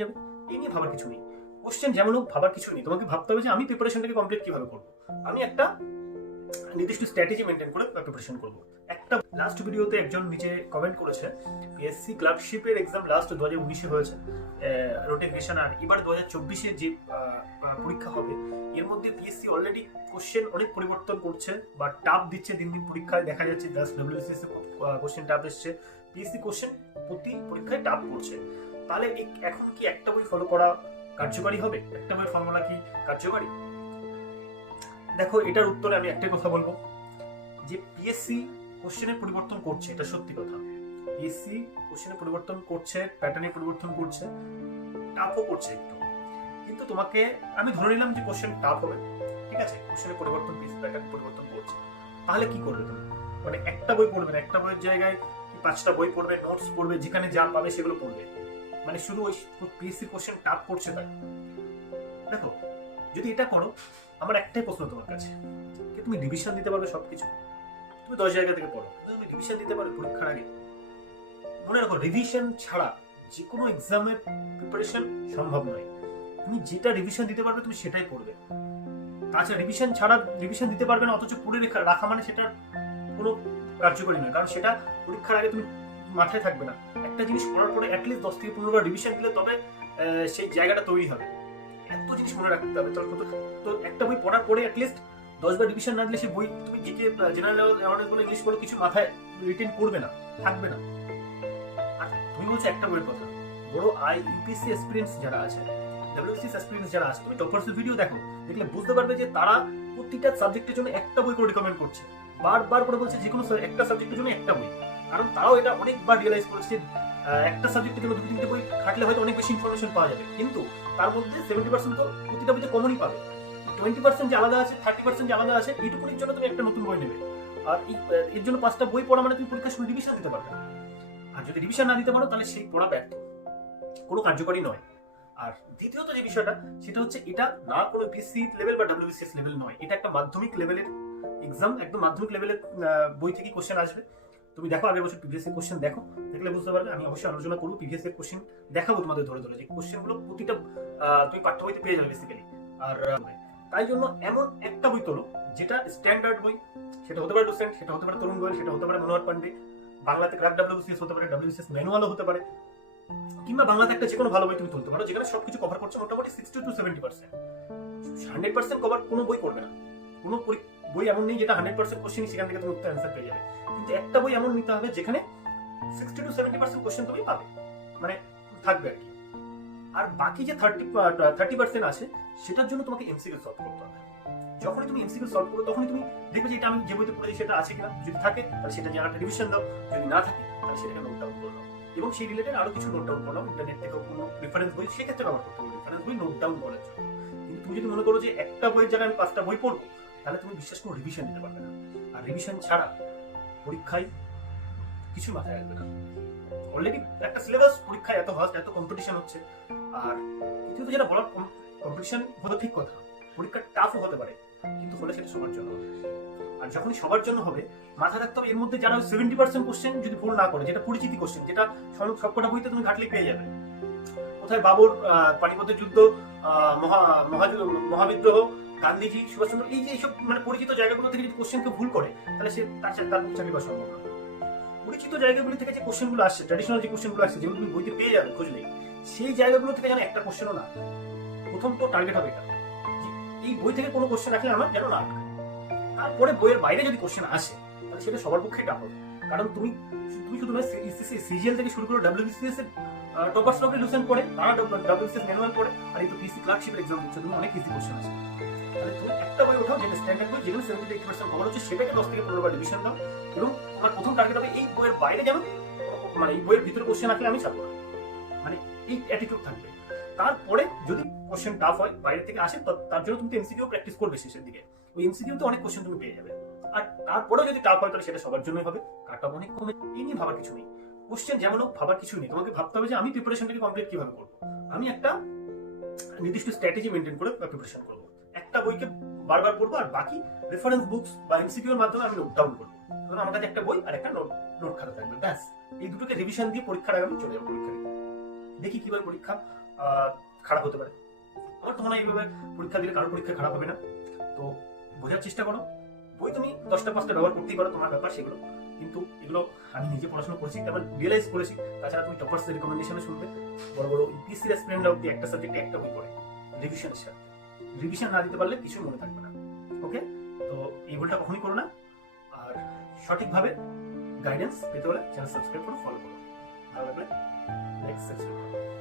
যাবে, এই নিয়ে ভাবার কিছু নেই। কোশ্চেন যেমন হোক ভাবার কিছু নেই, তোমাকে ভাবতে হবে যে আমি প্রিপারেশনটাকে কমপ্লিট কিভাবে করবো। আমি একটা নির্দিষ্ট স্ট্র্যাটেজি মেনটেন করে প্রিপারেশন করবো। একটা লাস্ট ভিডিওতে একজন নিচে কমেন্ট করেছে, পিএসসি ক্লার্কশিপের এক্সাম লাস্ট 2019-এ হয়েছে রোটেশন, আর এবার 2024-এ যে পরীক্ষা হবে এর মধ্যে পিএসসি অলরেডি কোশ্চেন অনেক পরিবর্তন করছে বা টাফ দিচ্ছে দিন দিন। পরীক্ষায় দেখা যাচ্ছে জাস্ট ডব্লিউবিসিএস কোশ্চেন টাফ এসছে, পিএসসি কোশ্চেন প্রতি পরীক্ষায় টাফ করছে। তাহলে এখন কি একটা বই ফলো করা কার্যকারী হবে? একটা বইয়ের ফর্মুলা কি কার্যকারী? দেখো, এটার উত্তরে আমি একটাই কথা বলবো যে পিএসসি কোশ্চেনের পরিবর্তন করছে, এটা সত্যি কথা। পিএসসি কোশ্চেনের পরিবর্তন করছে, প্যাটার্নের পরিবর্তন করছে, টাফও করছে একটু। কিন্তু তোমাকে আমি ধরে নিলাম যে কোশ্চেন টাফ হবে, ঠিক আছে, কোশ্চেনের পরিবর্তন, পিএসসি প্যাটার্ন পরিবর্তন করছে। তাহলে কি করবে তুমি? মানে একটা বই পড়বে না, একটা বইয়ের জায়গায় 5টা বই পড়বে, নোটস পড়বে, যেখানে যা পাবে সেগুলো পড়বে, মানে শুধু ওই পিএসসি কোশ্চেন টাফ করছে তাই। দেখো, যদি এটা করো, আমার একটাই প্রশ্ন তোমার কাছে, কি তুমি রিভিশন দিতে পারবে সবকিছু? তুমি 10 জায়গা থেকে পড়ো, তুমি রিভিশন দিতে পারবে পরীক্ষার আগে? মনে রাখো, রিভিশন ছাড়া যে কোনো এক্সামের প্রিপারেশন সম্ভব নয়। তুমি যেটা রিভিশন দিতে পারবে তুমি সেটাই পড়বে। তাছাড়া রিভিশন ছাড়া রিভিশন দিতে পারবে না অথচ পড়ে রাখা মানে সেটা কোনো কার্যকরী নয়, কারণ সেটা পরীক্ষার আগে তুমি মাথায় থাকবে না। একটা জিনিস পড়ার পরে অ্যাটলিস্ট 10 থেকে 15 বার রিভিশন দিলে তবে সেই জায়গাটা তৈরি হবে। এত জিনিস মনে রাখতে হবে। তো একটা বই পড়ার পরে অ্যাটলিস্ট 10 বার রিভিশন না দিলে সেই বই তুমি জিকে জেনারেল অ্যাওয়ারনেস বলে ইংলিশ বলে কিছু মাথায় রিটেন করবে না, থাকবে না। আর তুমি বলছো একটা বইয়ের কথা, বড় ইউপিএসসি এক্সপেরিয়েন্স যারা আছে, ডব্লিউবিসিএস এক্সপেরিয়েন্স যারা আছে, তুমি টপার্সের ভিডিও দেখো, দেখলে বুঝতে পারবে যে তারা প্রতিটা সাবজেক্টের জন্য একটা বই করে রিকমেন্ড করছে, বারবার করে বলছে যে কোনো একটা সাবজেক্টের জন্য একটা বই। কারণ তারাও এটা অনেকবার রিয়েলাইজ করেছে, একটা সাবজেক্টের জন্য 2-3টে বই খাটলে হয়তো অনেক বেশি ইনফরমেশন পাওয়া যাবে, কিন্তু তার মধ্যে 70% তো প্রতিটা বইতে কমনই পাবে। 20% যে আলাদা আছে, 30% যে আলাদা আছে, এইটুকুনির জন্য তুমি একটা নতুন বই নেবে। আর এর জন্য 5টা বই পড়া মানে তুমি পরীক্ষার সময় রিভিশন দিতে পারবে না। আর যদি রিভিশন না দিতে পারো তাহলে সেই পড়া ব্যর্থ, কোনো কার্যকরী নয়। আর দ্বিতীয়ত যে বিষয়টা, সেটা হচ্ছে এটা না কোনো পিএসসি লেভেল বা ডব্লিউবিসিএস লেভেল নয়, এটা একটা মাধ্যমিক লেভেলের এক্সাম। একদম মাধ্যমিক লেভেলের বই থেকে কোশ্চেন আসবে। তুমি দেখো, আগের বছর প্রিভিয়াস এর কোশ্চেন দেখো, দেখলে বুঝতে পারবে। আমি অবশ্যই আলোচনা করবো, প্রিভিয়াস এর কোশ্চেন দেখাবো তোমাদের ধরে ধরে, যে কোশ্চেনগুলো প্রতিটা তুমি পাঠ্য বইতে পেয়ে যাবে বেসিক্যালি। আর তাই জন্য এমন একটা বই তোলো যেটা স্ট্যান্ডার্ড বই, সেটা হতে পারে ডোসেন্ট, সেটা হতে পারে তরুণ গোয়েল, সেটা হতে পারে মনোহর পান্ডে, বাংলাতে ক্র্যাক ডব্লিউবিসিএস হতে পারে, ডব্লিউবিসিএস ম্যানুয়ালও হতে পারে, কিংবা বাংলাতে একটা যে কোনো ভালো বই তুমি তুলতে পারো যেখানে সবকিছু কভার করছে মোটামুটি 60 to 70%। 100% কভার কোনো বই করবে না, কোনো বই এমন নেই যেটা 100% কোশ্চেন সেখান থেকে তুমি উত্তর অ্যান্সার পেয়ে যাবে, কিন্তু একটা বই এমন নিতে হবে যেখানে 60 to 70% কোশ্চেন তুমি পাবে, মানে থাকবে আর কি। আর বাকি যে 30% আছে সেটার জন্য তোমাকে এমসিকিউ সলভ করতে হবে। যখনই তুমি এমসিকিউ সলভ করো তখনই তুমি দেখবে যে এটা আমি যে বইতে পড়েছি সেটা আছে কিনা, যদি থাকে তাহলে সেটা জায়গাটা রিভিশন দাও, যদি না থাকে তাহলে সেটাকে নোট ডাউন করে নাও, এবং সেই রিলেটেড আরো কিছু নোট ডাউন করে নাও। ইন্টারনেট থেকে কোনো রেফারেন্স বই সেক্ষেত্রে ব্যবহার করতে হবে, রেফারেন্স বই নোট ডাউন করার জন্য। কিন্তু তুমি যদি মনে করো যে একটা বইয়ের জায়গায় আমি 5টা বই পড়বো, তাহলে তুমি বিশ্বাস করো রিভিশন দিতে পারবে না। আর রিভিশন ছাড়া পরীক্ষায় কিছু মাথায় আসবে না। অলরেডি একটা সিলেবাস, পরীক্ষায় এত ভাস্ট, এত কম্পিটিশন হচ্ছে। আর দ্বিতীয়ত যেটা বলার, কম্পিটিশন হলো ঠিক কথা, পরীক্ষা টাফও হতে পারে, কিন্তু হলে সেটা সবার জন্য হবে। আর যখনই সবার জন্য হবে, মাথা রাখতে হবে এর মধ্যে যারা 70% কোশ্চেন যদি ভুল না করে, যেটা পরিচিতি কোশ্চেন, যেটা সবকটা বইতে তুমি ঘাটলে পেয়ে যাবে, কোথায় বাবর, পানিপথের যুদ্ধ, মহাবিদ্রোহ, গান্ধীজি, সুভাষচন্দ্র, এই যে এইসব মানে পরিচিত জায়গাগুলো থেকে যদি কোশ্চেনকে ভুল করে, তাহলে সে তার চাকরি পাওয়া সম্ভব না। পরিচিত জায়গাগুলো থেকে যে কোশ্চেনগুলো আসছে, ট্র্যাডিশনাল যে কোশ্চেনগুলো আসছে, যেগুলো তুমি বইতে পেয়ে যাবে খুঁজলেই, সেই জায়গাগুলো থেকে যেন একটা কোশ্চেনও না। প্রথম তো টার্গেট হবে এটা, এই বই থেকে কোনো কোশ্চেন আসলে আমার যেন না আটকায়। তারপরে বইয়ের বাইরে যদি কোশ্চেন আসে তাহলে সেটা সবার পক্ষে টাফ হবে, কারণ তুমি শুধু সিজিএল থেকে শুরু করে ডব্লিউবিসিএস এর টপার্স লোকে লুসেন্ট পড়ে, তারা ডব্লিউবিসিএস ম্যানুয়াল পড়ে, আর এই তো পিএসসি ক্লার্কশিপের এক্সাম দিচ্ছে, তুমি অনেক ইজি কোশ্চেন আছে। তাহলে তুমি একটা বই ওঠাও যেটা স্ট্যান্ডার্ড বই, যেগুলো 70-80% কভার হচ্ছে, সেটাকে 10 থেকে 15 বার রিভিশন দাও, এবং তোমার প্রথম টার্গেট হবে এই বইয়ের বাইরে যেন, মানে এই বইয়ের ভিতরে কোশ্চেন আসলে আমি ছাড়বো না, মানে এই অ্যাটিটিউড থাকবে। তারপরে যদি কোশ্চেন টাফ হয়, বাইরে থেকে আসে, তার জন্য তুমি এমসিকিউ প্র্যাকটিস করবে শেষের দিকে, ওই এমসিকিউতে অনেক কোশ্চেন তুমি পেয়ে যাবে। আর তারপরেও যদি টাফ হয় তাহলে সেটা সবার জন্যই হবে, কাট অফ অনেক কমে, এই নিয়ে ভাবার কিছু নেই। কোশ্চেন যেমন হোক ভাবার কিছু নেই, তোমাকে ভাবতে হবে যে আমি প্রিপারেশনটাকে কমপ্লিট কিভাবে করবো। আমি একটা নির্দিষ্ট স্ট্র্যাটেজি মেনটেন করে প্রিপারেশন করবো, একটা বইকে বারবার পড়বো, আর বাকি রেফারেন্স বুকস বা এমসিকিউর মাধ্যমে আমি নোট ডাউন করবো। ধরুন আমার কাছে একটা বই আর একটা নোট খাতা থাকবে, ব্যাস এই দুটোকে রিভিশন দিয়ে পরীক্ষার আগে আমি চলে যাবো পরীক্ষা দিতে। দেখি কিভাবে পরীক্ষা খারাপ হতে পারে। আমার তো মনে হয় এইভাবে পরীক্ষা দিলে কারোর পরীক্ষা খারাপ হবে না। তো বোঝার চেষ্টা করো। বই তুমি 10টা 5টা ব্যবহার করতেই পারো, তোমার ব্যাপার সেগুলো, কিন্তু এগুলো আমি নিজে পড়াশোনা করেছি, তেমন রিয়েলাইজ করেছি। তাছাড়া তুমি টপার্সের রিকমেন্ডেশনে শুনবে, বড় বড় ইউপিএসসি অ্যাসপিরেন্টরা অব্দি একটা সাবজেক্টে একটা বই পড়ে রিভিশনের সাথে। রিভিশন না দিতে পারলে কিছু মনে থাকবে না। ওকে, তো এই ভুলটা কখনোই করো না। আর সঠিকভাবে গাইডেন্স পেতে হলে চ্যানেল সাবস্ক্রাইব করো, ফলো করো। ভালো লাগলে লাইক সাবস্ক্রাইব করো।